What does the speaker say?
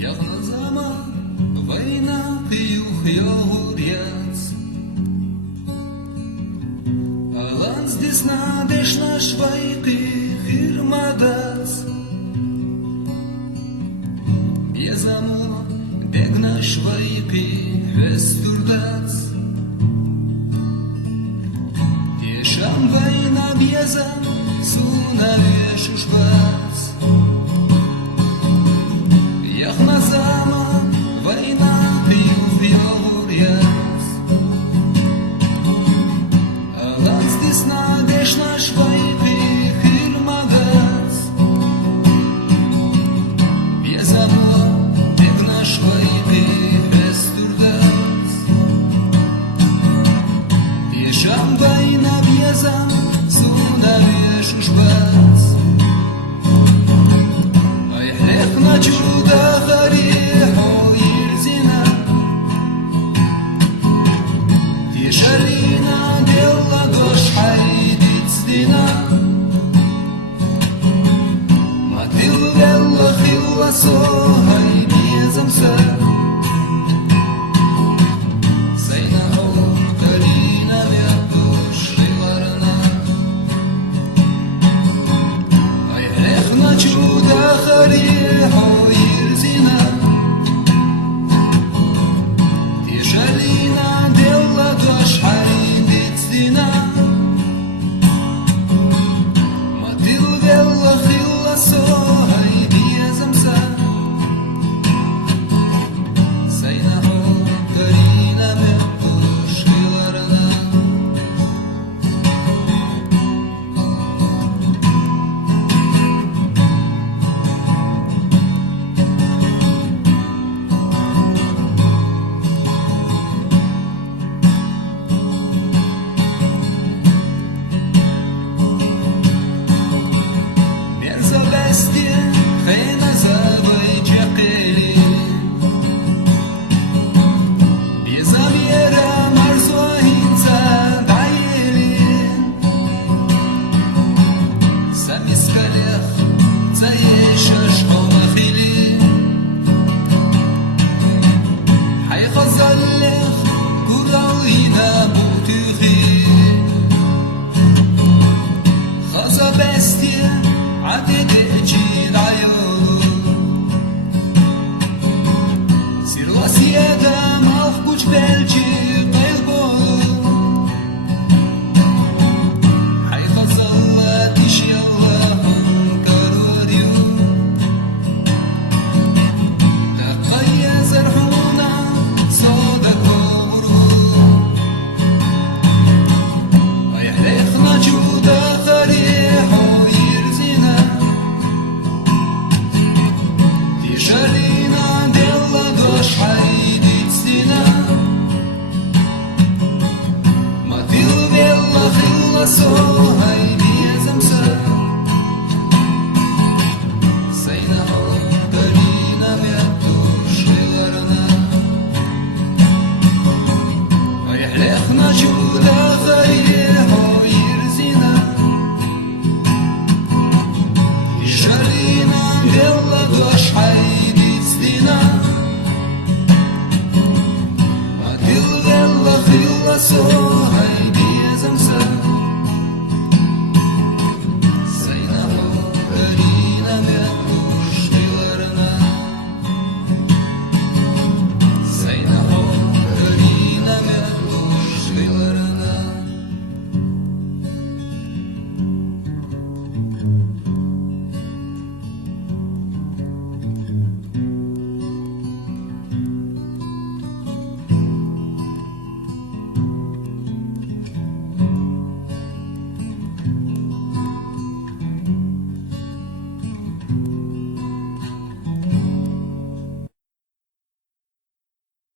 Як на замах війна п'юх його ряц. Алан здесь надиш наш вайких ірмадац. Без амур бег наш вайких вестурдац. Ешам война безам сунавеш ушбац. Як на замах война п'юх його ряц. Алан здесь надиш наш вайких ірмадац. Без амур бег наш вайких вестурдац. Ешам война безам сунавеш ушбац. Ай хлех на чудо гореху ельзина. Тишалина бела дош хайдит стена. Матил велла хилла согай безамса. Сайна хол калина вятуш хиларна. Ай хлех на чудо гореху